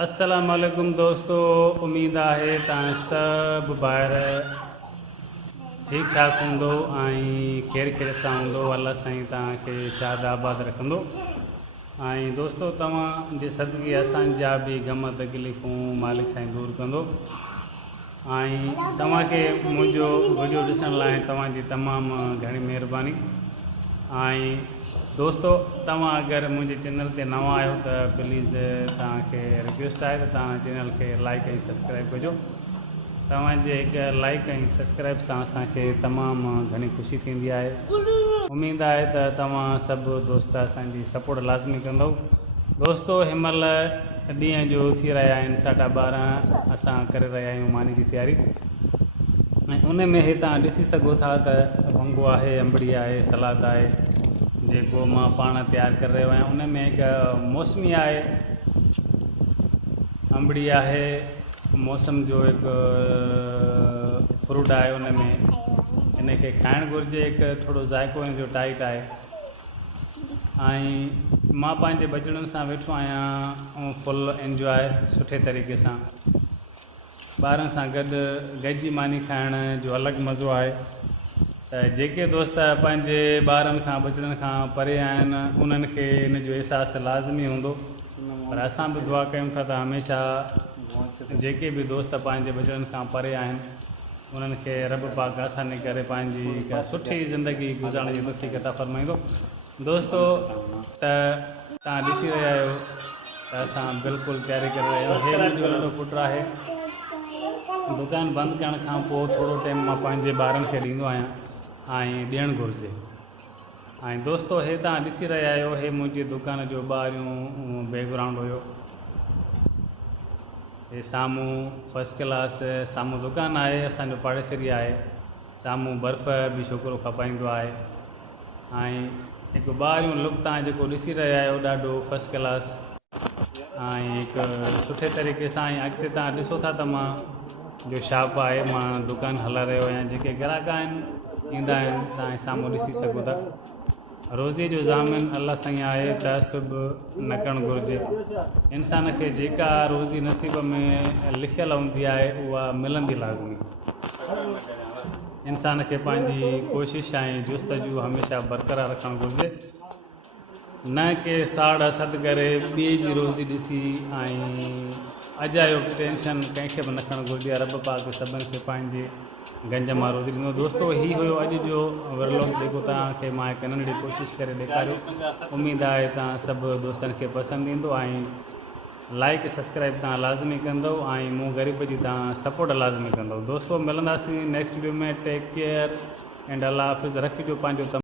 अस्सलाम वालेकुम दोस्तों, उम्मीद है तव्हां सब ॿाहिरि ठीक ठाक हूंदो ऐं खैर सां हूंदो। अल्लाह साईं तव्हांखे शाद आबाद रखंदो। ऐं दोस्तों तव्हांजे सदके असांजा भी गम तकलीफ़ूं मालिक साईं दूर कंदो। ऐं तव्हांखे मुंहिंजो वीडियो ॾिसण लाइ तव्हांजी तमामु घणी महिरबानी। ऐं दोस्तों तव्हां अगर मुझे चैनल ते नवा आयो तो प्लीज़ तव्हांखे रिक्वेस्ट है तो तव्हां चैनल के लाइक और सब्सक्राइब कजो। तव्हांजे एक लाइक और सब्सक्राइब से असांखे तमामु घणी खुशी थींदी आहे। उम्मीद है तो तव्हां सब दोस्त असांजी सपोर्ट लाज़मी कंदो। दोस्तों हिनमहिल ॾींहं जो थी रहा आहिनि 12:30 असां करे रहिया आहियूं मानी जी तैयारी। उन में ही तव्हां ॾिसी सघो था त वंगो आहे, अंबड़ी आहे, सलाद आहे जेको मां पाण तैयार कर रहियो आहियां। उन में एक मौसमी आहे, अंबड़ी आहे, मौसम जो एक फ्रूट आहे। उन में इनके खाइण घुरिजे, एक थोड़ो ज़ाइको इन जो टाइट आहे। ऐं मां पंहिंजे बचड़नि सां वेठो आहियां ऐं फुल एंजॉय सुठे तरीक़े सां ॿारनि सां गॾु गॾिजी मानी खाइण जो अलॻि मज़ो आहे। त जेके दोस्त पंहिंजे ॿारनि खां बचड़नि खां परे आहिनि उन्हनि खे इन जो अहसासु लाज़मी हूंदो। पर असां बि दुआ कयूं था त हमेशह जेके भी दोस्त पंहिंजे बचड़नि खां परे आहिनि उन्हनि खे रब पाक आसानी करे पंहिंजी हिकु सुठी ज़िंदगी गुज़ारण जी तौफ़ीक़ अता फ़रमाईंदो। दोस्तों त तव्हां ॾिसी रहिया आहियो त असां बिल्कुलु तयारी करे रहिया आहियूं। हे मुंहिंजो नंढो पुटु आहे। दुकान बंदि करण खां पोइ थोरो टाइम मां पंहिंजे ॿारनि खे ॾींदो आहियां ऐं ॾियणु घुरिजे। ऐं दोस्तों हे तव्हां ॾिसी रहिया आहियो, हे मुंहिंजी दुकान जो ॿाहिरियों बैकग्राउंड हुयो। हे साम्हूं फर्स्ट क्लास साम्हूं दुकान आहे, असांजो पाड़ेसरी आहे। साम्हूं बर्फ़ भी छोकिरो खपाईंदो आहे। ऐं हिकु ॿाहिरियों लुक तव्हां जेको ॾिसी रहिया आहियो ॾाढो फर्स्ट क्लास ऐं हिकु सुठे तरीक़े सां। ऐं अॻिते तव्हां ॾिसो था त मां जो शॉप आहे, मां दुकान हलाए रहियो आहियां। जेके ग्राहक आहिनि ईंदा आहिनि तव्हां साम्हूं ॾिसी सघो था। रोज़ी जो ज़ामिन अल्लाह साईं आहे, तअसुब न करणु घुरिजे। इंसान खे जेका रोज़ी नसीब में लिखियल हूंदी आहे उहा मिलंदी लाज़मी। इंसान खे पंहिंजी कोशिशि ऐं जुस्तजू हमेशह बरक़रार रखणु घुरिजे, न कि साड़ सद करे ॿिए जी रोज़ी ॾिसी ऐं अजायो टेंशन कंहिंखे बि न खणणु घुरिजे। रब पाक सभिनि खे पंहिंजे गंज मां रोज़ी ॾींदो। दोस्तों ही हुयो अॼु जो व्लॉग जेको तव्हांखे मां हिकु नंढड़ी कोशिशि करे ॾेखारियो। उम्मीद आहे तव्हां सभु दोस्तनि खे पसंदि ईंदो ऐं लाइक सब्सक्राइब तव्हां लाज़मी कंदो ऐं मूं ग़रीब जी तव्हां सपोर्ट लाज़मी कंदो। दोस्तों मिलंदासीं नेक्स्ट वीडियो में। टेक केयर एंड अल्लाह हाफ़िज़। रखिजो पंहिंजो